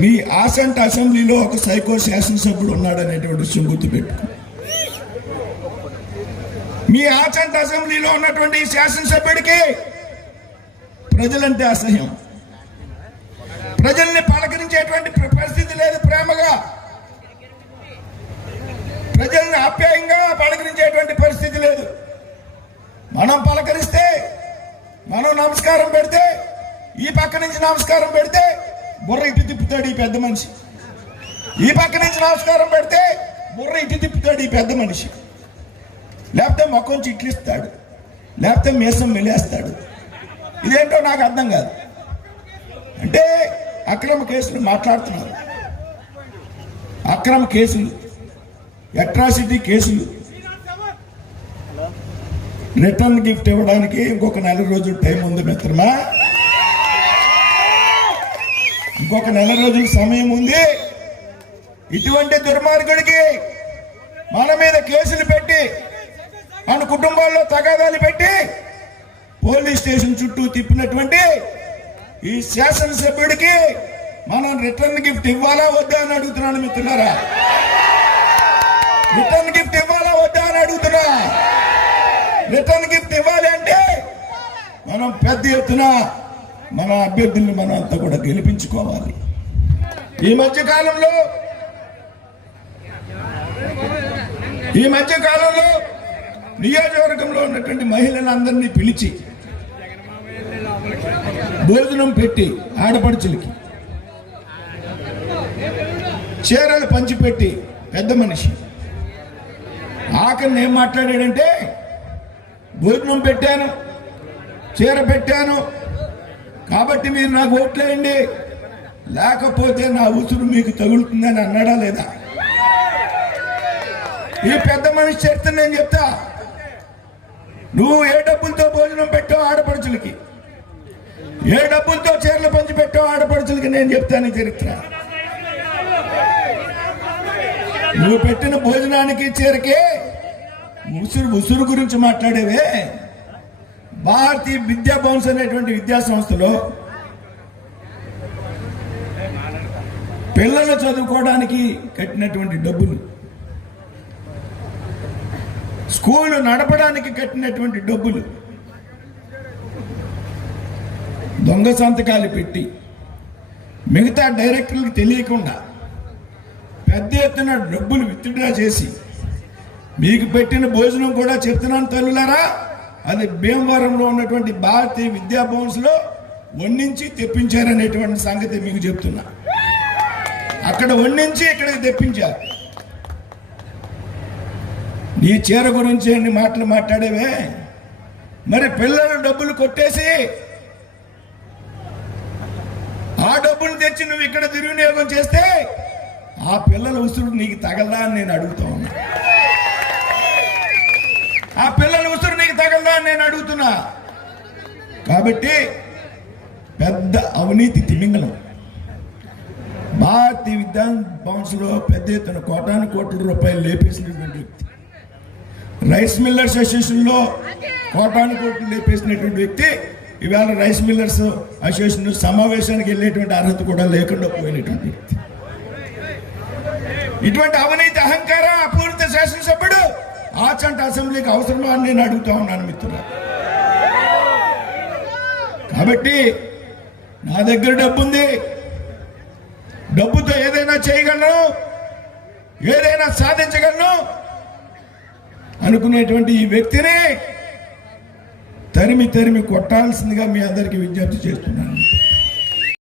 మీ ఆసంట్ అసెంబ్లీలో ఒక సైకో శాసనసభ్యుడు ఉన్నాడనేటువంటి విషయం గుర్తుపెట్టుకో. మీ ఆసంట్ అసెంబ్లీలో ఉన్నటువంటి శాసనసభ్యుడికి ప్రజలంటే అసహ్యం. ప్రజల్ని పలకరించేటువంటి పరిస్థితి లేదు. ప్రేమగా ప్రజల్ని ఆప్యాయంగా పలకరించేటువంటి పరిస్థితి లేదు. మనం పలకరిస్తే, మనం నమస్కారం పెడితే, ఈ పక్క నుంచి నమస్కారం పెడితే బుర్ర ఇటు తిప్పుతాడు ఈ పెద్ద మనిషి. ఈ పక్క నుంచి నమస్కారం పెడితే బుర్ర ఇటు తిప్పుతాడు ఈ పెద్ద మనిషి. లేకపోతే మొక్కం చిట్లిస్తాడు, లేకపోతే మీసం మెలేస్తాడు. ఇదేంటో నాకు అర్థం కాదు. అంటే అక్రమ కేసులు మాట్లాడుతున్నారు, అక్రమ కేసులు, అట్రాసిటీ కేసులు. రిటర్న్ గిఫ్ట్ ఇవ్వడానికి ఇంకొక 4 రోజులు టైం ఉంది మిత్రమా. ఇంకొక 4 రోజుల సమయం ఉంది. ఇటువంటి దుర్మార్గుడికి మన మీద కేసులు పెట్టి, మన కుటుంబాల్లో తగాదాలు పెట్టి పోలీస్ స్టేషన్ చుట్టూ తిప్పినటువంటి ఈ శాసనసభ్యుడికి మనం రిటర్న్ గిఫ్ట్ ఇవ్వాలా వద్దా అని అడుగుతున్నాను మిత్రులారా. రిటర్న్ గిఫ్ట్ ఇవ్వాలా వద్దా అని అడుగుతున్నా. రిటర్న్ గిఫ్ట్ ఇవ్వాలి అంటే మనం పెద్ద ఎత్తున మన అభ్యర్థుల్ని మనం అంతా కూడా గెలిపించుకోవాలి. ఈ మధ్య కాలంలో నియోజకవర్గంలో ఉన్నటువంటి మహిళలందరినీ పిలిచి భోజనం పెట్టి, ఆడపడుచులకి చీరలు పంచిపెట్టి పెద్ద మనిషి ఆఖరిని ఏం మాట్లాడాడంటే, భోజనం పెట్టాను, చీర పెట్టాను కాబట్టి మీరు నాకు ఓట్లేయండి, లేకపోతే నా ఉసురు మీకు తగులుతుందని అన్నాడా లేదా? ఈ పెద్ద మనిషి చరిత్ర నేను చెప్తా. నువ్వు ఏ డబ్బులతో భోజనం పెట్టావు ఆడపడుచులకి, ఏ డబ్బులతో చీరలు పంచి పెట్టావు ఆడపడుచులకి నేను చెప్తాను చరిత్ర. నువ్వు పెట్టిన భోజనానికి చీరకి ఉసురు గురించి మాట్లాడేవే. భారతీయ విద్యా భవన్స్ అనేటువంటి విద్యా సంస్థలో పిల్లలు చదువుకోవడానికి కట్టినటువంటి డబ్బులు, స్కూల్ నడపడానికి కట్టినటువంటి డబ్బులు దొంగ సంతకాలు పెట్టి మిగతా డైరెక్టర్లకు తెలియకుండా పెద్ద ఎత్తున డబ్బులు విత్డ్రా చేసి మీకు పెట్టిన భోజనం కూడా చెప్తున్నాను తల్లులారా, అది భీమవరంలో ఉన్నటువంటి భారతీయ విద్యా భవన్స్ లో వండించి తెప్పించారనేటువంటి సంగతి మీకు చెప్తున్నా. అక్కడ వండించి ఇక్కడికి తెప్పించారు. నీ చీర గురించి అన్ని మాటలు మాట్లాడేవే. మరి పిల్లలు డబ్బులు కొట్టేసి ఆ డబ్బులు తెచ్చి నువ్వు ఇక్కడ దుర్వినియోగం చేస్తే ఆ పిల్లల ఉసురు నీకు తగలదా అని నేను అడుగుతా ఉన్నా. ఆ పిల్లల ఉసురు నీకు తగలదా అని నేను అడుగుతున్నా. కాబట్టి పెద్ద అవినీతి తిమింగలం భారతీయ విద్యా భవన్స్ లో పెద్ద ఎత్తున కోట్ల రూపాయలు లేపేసినటువంటి వ్యక్తి, రైస్ మిల్లర్స్ అసోసియేషన్ లో కోట్లు లేపేసినటువంటి వ్యక్తి ఇవాళ రైస్ మిల్లర్స్ అసోసియేషన్ సమావేశానికి వెళ్ళేటువంటి అర్హత కూడా లేకుండా పోయినటువంటి వ్యక్తి. ఇటువంటి అవినీతి అహంకార అపూరిత శాసనసభ్యుడు ఆచంట అసెంబ్లీకి అవసరమా అని నేను అడుగుతా ఉన్నాను మిత్రులు. కాబట్టి నా దగ్గర డబ్బు ఉంది, డబ్బుతో ఏదైనా చేయగలను, ఏదైనా సాధించగలను అనుకునేటువంటి ఈ వ్యక్తిని తరిమి కొట్టాల్సిందిగా మీ అందరికీ విజ్ఞప్తి చేస్తున్నాను.